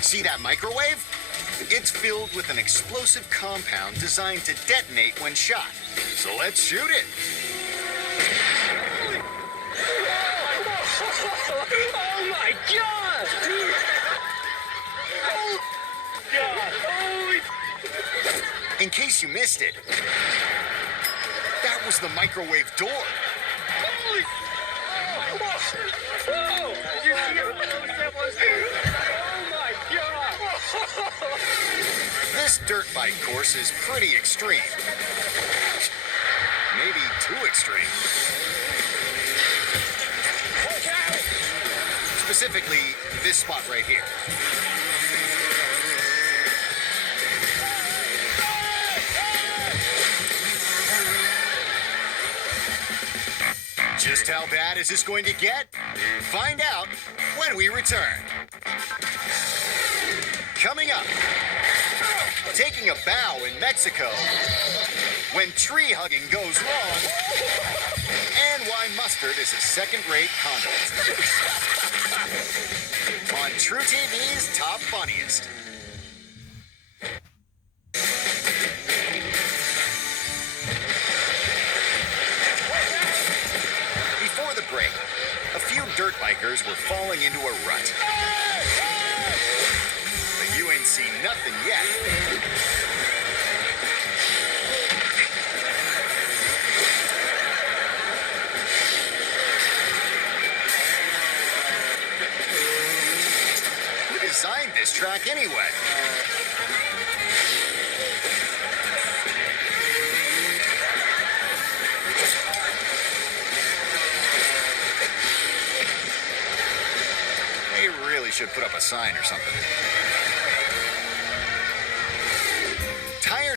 See that microwave? It's filled with an explosive compound designed to detonate when shot. So let's shoot it. Oh my God! Oh God! Holy! In case you missed it, that was the microwave door. Holy! Whoa! Did you see how close that was? Oh my God! This dirt bike course is pretty extreme. Maybe too extreme. Specifically, this spot right here. Just how bad is this going to get? Find out when we return. Coming up, taking a bow in Mexico, when tree hugging goes wrong, and why mustard is a second-rate condiment. On True TV's Top Funniest. Before the break, a few dirt bikers were falling into a rut. But you ain't seen nothing yet. Who designed this track anyway? They really should put up a sign or something.